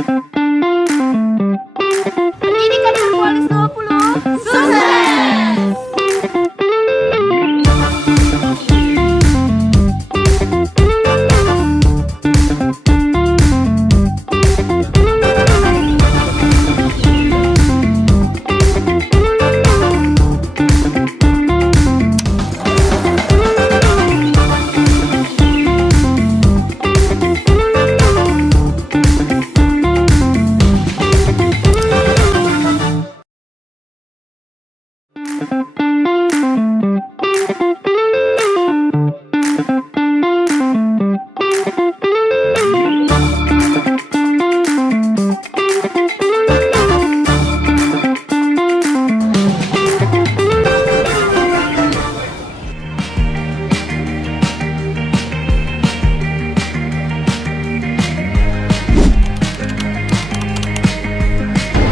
Pendidikan Berkualitas 20 sukses!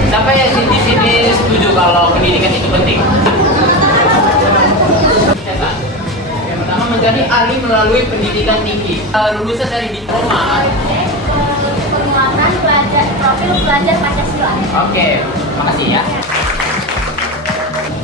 Siapa yang di sini setuju kalau pendidikan itu penting? Yang pertama menjadi ahli melalui pendidikan tinggi. Lulusan dari diploma. Penguatan profil pelajar Pancasila. Oke, makasih ya.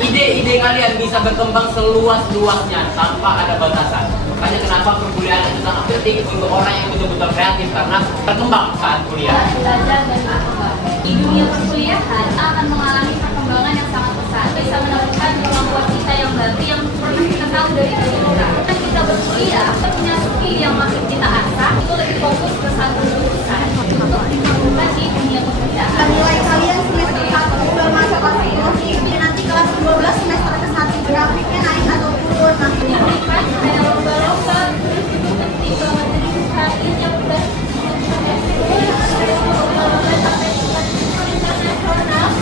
Ide-ide kalian bisa berkembang seluas-luasnya tanpa ada batasan. Makanya kenapa perkuliahan itu sangat penting untuk orang yang betul-betul kreatif karena berkembang saat kuliah. Belajar dan berkembang. Di dunia perkuliahan kita akan mengalami perkembangan yang sangat pesat. Bisa menemukan kemampuan kita yang baru yang pernah kita tahu dari dulu. Ketika kita berkuliah, kita punya skill yang makin kita asah. Itu lebih fokus ke satu jurusan untuk diperlukan di dunia perkuliahan. Nilai kalian semester 1 udah masuk kelas teknologi, jadi nanti kelas 12 semester ke-1 grafiknya naik atau turun. Yang kan kayak lomba-lomba itu penting banget. Jadi kalian yang udah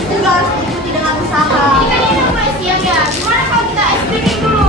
Itu juga harus diikuti dengan usaha. ini kan ini mulai siang ya. Gimana kalau kita ice cream dulu?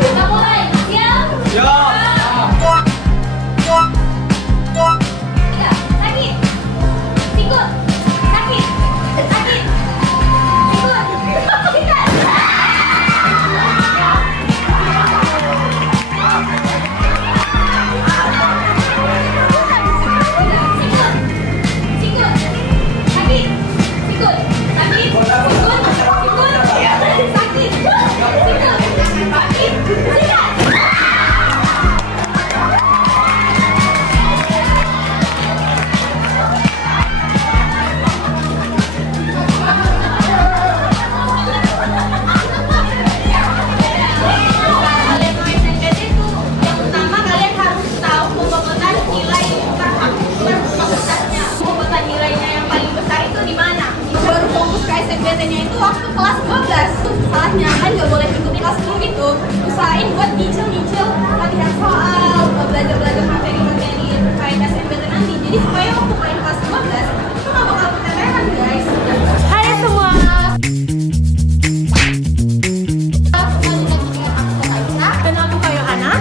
Kita mulai. Siap? Ya. Sakit. Sikut. Sakit. Sakit. Sikut. Sikut. Sikut. Sakit. Sikut. Sakit. Sikut. Sikut. Sakit. Sikut. Sakit. Sikat. Kalian main SNPTN itu yang utama kalian harus tahu pembobotan nilai per fakultasnya. Pembobotan nilainya yang paling besar itu di mana? Baru fokus ke SNPTN-nya itu waktu kelas 12. Salahnya kan nggak boleh ikuti kelas 10 gitu. Usahain buat nyicil-nyicil latihan soal, belajar-belajar materi-materi terkait SNPTN nanti. Jadi supaya waktu main kelas 12 itu nggak bakal keteteran guys. Hai semua. Dan aku kayak Hana.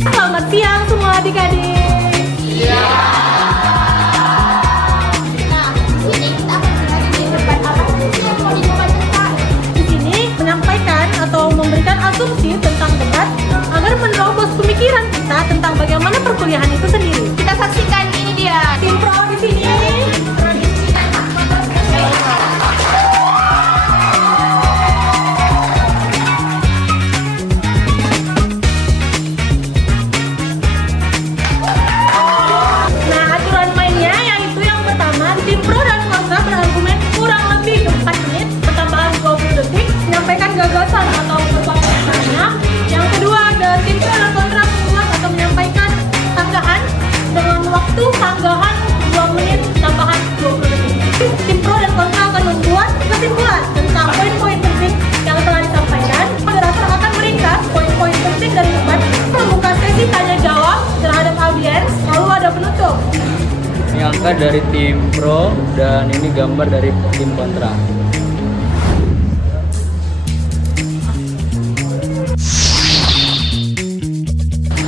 Selamat siang semua adik-adik. Nah, di sini kita akan berbagi di depan apa sih yang mau dicoba kita? Di sini menyampaikan atau memberikan asumsi tentang debat agar menerobos pemikiran kita tentang bagaimana perkuliahan itu sendiri. Kita saksikan ini dia. Tim pro di sini. Nah, aturan mainnya yaitu yang pertama, tim pro dan kontra berargumen kurang lebih 4 menit, pertambahan 20 detik, menyampaikan gagasan atau perpanjangannya. Yang kedua, ada tim pro dan kontra membuat atau menyampaikan tanggahan dengan waktu tanggahan 2 menit, tambahan Ini angka dari tim pro dan ini gambar dari tim kontra.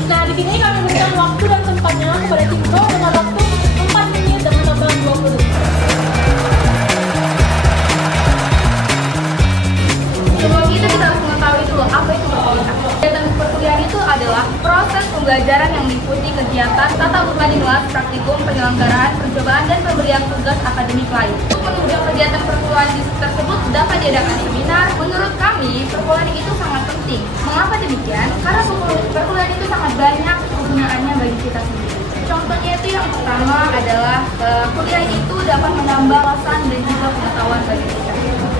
Nah, di sini kami berikan waktu dan tempatnya kepada tim pro dengan waktu 4 menit dengan tambahan 20 detik. Sebelum itu kita harus mengetahui dulu apa itu perkuliahan. Kegiatan perkuliahan itu adalah proses pembelajaran yang meliputi kegiatan tatap muka di kelas, praktikum, penyelenggaraan, percobaan, dan pemberian tugas akademik lain. Untuk menunjang kegiatan perkuliahan tersebut dapat diadakan seminar. Menurut kami, perkuliahan itu sangat penting. Mengapa demikian? Karena perkuliahan itu sangat banyak kegunaannya bagi kita sendiri. Contohnya itu yang pertama adalah kuliah itu dapat menambah wawasan dan juga pengetahuan bagi kita.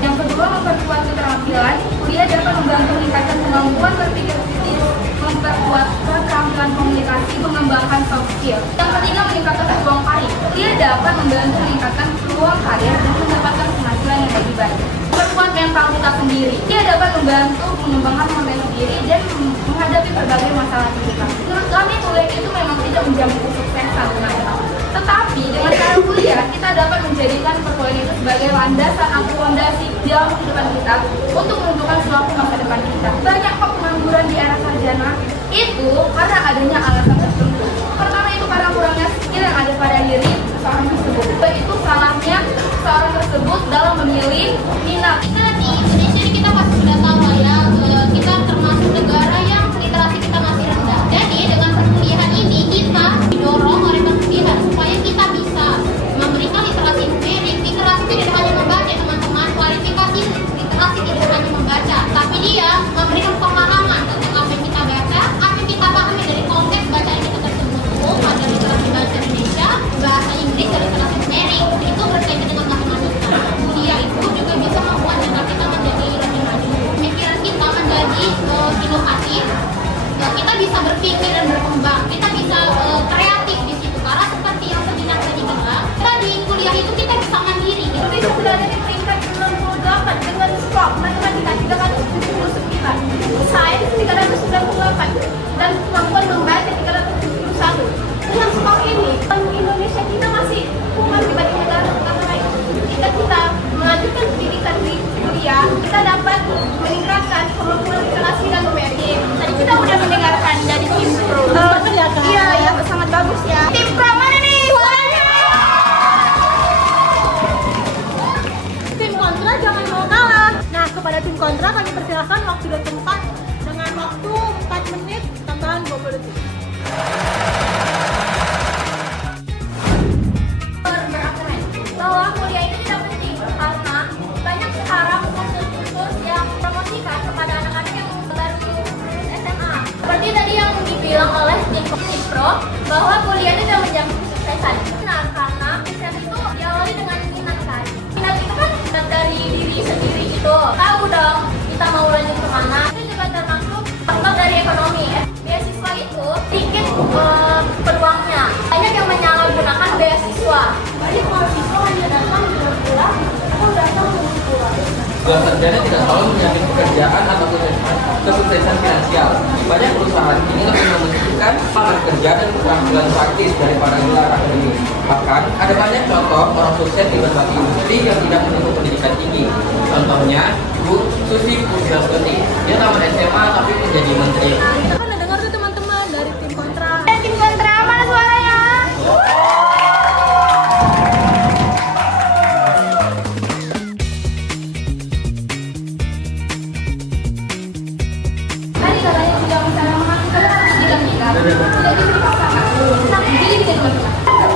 Yang kedua, memperkuat keterampilan. Kuliah dapat membantu meningkatkan kemampuan berpikir kritis, memperkuat keterampilan komunikasi, mengembangkan soft skill. Yang ketiga, meningkatkan peluang karir. Kuliah dapat membantu meningkatkan peluang karir dan mendapatkan penghasilan yang lebih baik. Memperkuat mental kita sendiri. Dia dapat membantu mengembangkan mental diri dan menghadapi berbagai masalah kehidupan. Menurut kami, kuliah itu memang tidak menjamin kesuksesan teman-teman. Tetapi dengan cara kuliah, kita dapat menjadikan perkuliahan itu sebagai landasan atau fondasi dalam kehidupan kita untuk menentukan suatu masa depan kita. Banyak kok pengangguran di era sarjana itu karena adanya alasan tertentu. Pertama itu karena kurangnya skill yang ada pada diri seorang tersebut. Itu salahnya seorang tersebut dalam memilih minat. Kita di Indonesia ini kita pasti sudah tahu lah ya, kita termasuk negara yang literasi kita masih rendah. Jadi dengan perkuliahan ini kita didorong oleh perkuliahan supaya kita bisa memberikan literasi numerik. Literasi tidak hanya membaca teman-teman, kualifikasi literasi tidak hanya membaca, tapi dia memberikan pemahaman tentang apa yang kita baca, apa yang kita pahami dari konteks bacaan kita tersebut. Ada literasi bahasa Indonesia, bahasa Inggris, dan literasi numerik. Itu berkaitan dengan matematika. Kuliah itu juga bisa membuat kita menjadi lebih maju, pemikiran kita menjadi inovatif. Kita bisa berpikir dan berkembang, kita bisa kreatif di situ. Karena seperti yang seminar tadi bilang, kita di kuliah itu kita bisa mandiri. Indonesia sudah ada di peringkat 98 dengan skor matematika 379, sains 398, dan kemampuan membaca 371. Dengan skor ini, Indonesia kita masih kuat dibanding negara-negara lain. Jika kita melanjutkan pendidikan di kuliah, kita dapat meningkatkan kemampuan literasi dan numerik. Tadi kita udah mendengarkan dari tim pro. Iya, ya, sangat bagus ya. Tim pro mana nih? Suaranya! Tim kontra jangan mau kalah. Nah, kepada tim kontra kami persilahkan waktu dan tempat dengan waktu 4 menit tambahan 20 detik. Bahwa kuliah ini tidak penting karena banyak sekarang kursus-kursus yang promosikan kepada anak-anak yang baru lulus SMA. Seperti tadi yang dibilang oleh tim pro bahwa kuliah itu tidak menjamin kesuksesan. Nah, karena kesuksesan itu diawali dengan minat kan. Minat itu kan dari diri sendiri gitu. Tahu dong kita mau lanjut kemana. Itu juga termasuk faktor dari ekonomi. Beasiswa itu sedikit peluangnya. Banyak yang menyalahgunakan beasiswa. Banyak mahasiswa hanya datang bulan-bulan atau datang minggu-bulan. Gelar sarjana tidak selalu menjamin pekerjaan atau kesuksesan finansial. Banyak perusahaan kini lebih membutuhkan pakar kerja dan keterampilan praktis daripada gelar akademik. Bahkan ada banyak contoh orang sukses di berbagai industri yang tidak menempuh pendidikan tinggi. Contohnya Bu Susi Pujiastuti. Dia tamat SMA tapi menjadi menteri. Kita kan udah dengar tuh teman-teman dari tim kontra. Tim kontra mana suaranya? Tadi katanya juga misalnya menghasilkan pendidikan kita tidak bisa dipaksakan. Nah, jadi bisa dilakukan.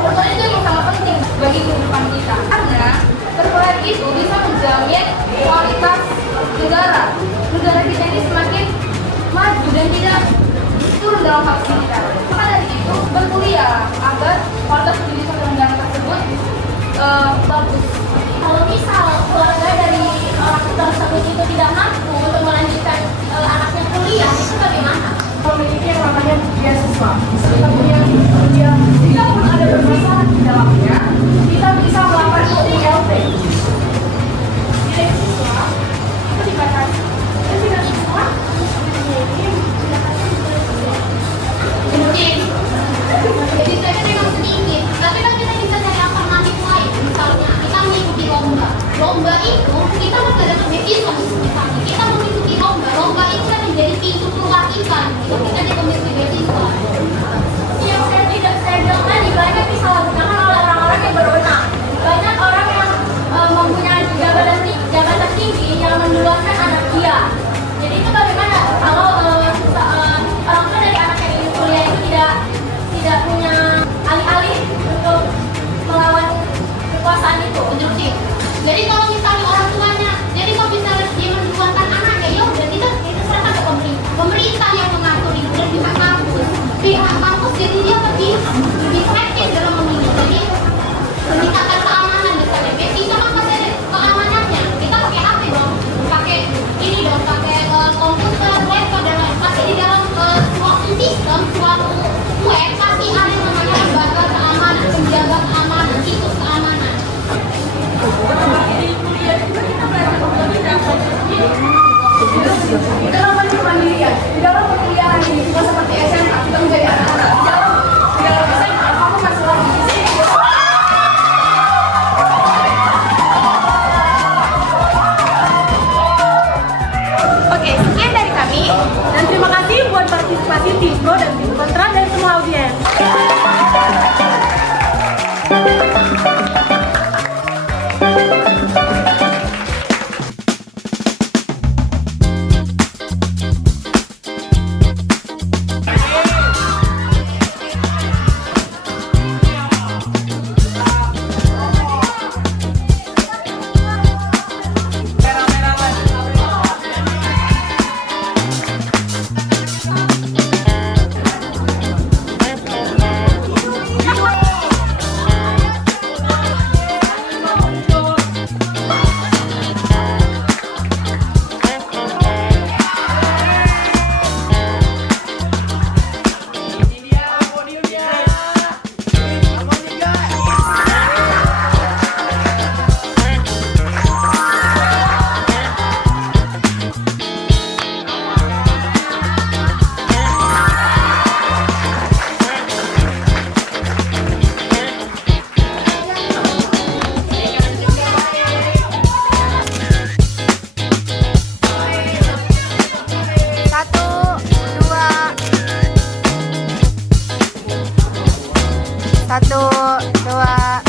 Perkuliahan itu yang sangat penting bagi kehidupan kita karena perkuliahan itu bisa menjamin kualitas negara. Negara kita ini semakin maju dan tidak turun dalam hal pendidikan. Maka dari itu berkuliah agar kualitas pendidikan negara tersebut bagus. Kalau misal keluarga dari orang tersebut itu tidak mampu untuk melanjutkan anaknya kuliah, itu bagaimana? Memiliki yang namanya beasiswa. Kita punya dia, jika pun ada permasalahan di dalamnya, kita bisa melakukan UILP. Beasiswa itu dibatasi. Dan beasiswa Jadi saya memang sedikit, tapi kan kita bisa cari Kita mengikuti lomba, lomba itu kan menjadi pintu keluar kita. Kita di komisi beasiswa. Yang saya dengar banyak disalahgunakan oleh orang-orang yang berwenang. Banyak orang yang mempunyai jabatan tinggi yang menduakan anak dia. Jadi itu bagaimana kalau orang tua dari anak yang ingin kuliah itu tidak punya alih-alih untuk melawan kekuasaan itu, konstruksi. Jadi kalau misalnya orang tuanya, jadi kalau misalnya dia menduakan anaknya, ya udah itu serahkan ke pemerintah. Pemerintah yang mengatur itu dan pihak kampus. Pihak kampus jadi dia lebih efektif dalam memilih. Jadi meningkatkan keamanan misalnya. Beasiswa kan pasti ada keamanannya. Kita pakai HP dong, pakai ini dong, pakai komputer, laptop dan lain. Pasti di dalam suatu sistem, suatu web pasti ada yang namanya lembaga keamanan, penjaga keamanan, situs keamanan. Di dalam mandirian, di dalam perkuliahan ini bukan seperti SMA kita menjadi anak-anak. Di dalam SMA kamu masih lagi di sini. Oke, sekian dari kami. Dan terima kasih buat partisipasi tim pro dan tim kontra dan semua audiens. Satu, dua.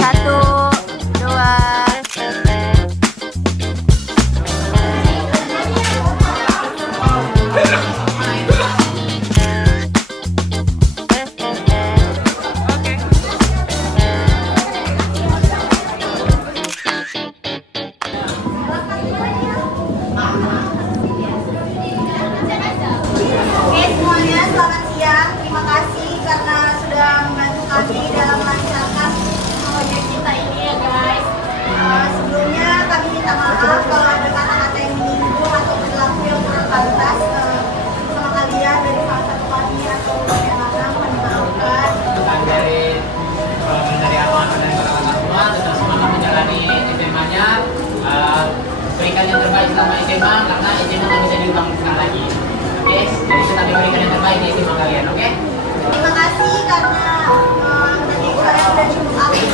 Satu, dua. Oke semuanya, selamat siang. Terima kasih karena sudah membantu kami dalam melancarkan proyek kita ini ya guys. Sebelumnya kami minta maaf kalau ada kata-kata yang menyinggung atau berlaku yang kurang pantas sama kalian dari salah satu kami atau bagaimana, mohon dimaafkan. Dari anak-anak dan kata-kata semua tetap semangat menjalani SMA-nya, berikan yang terbaik selama SMA karena SMA nggak bisa diulang lagi. Oke, jadi tetap berikan yang terbaik di SMA kalian, oke? Terima kasih karena tadi kalian sudah cukup aktif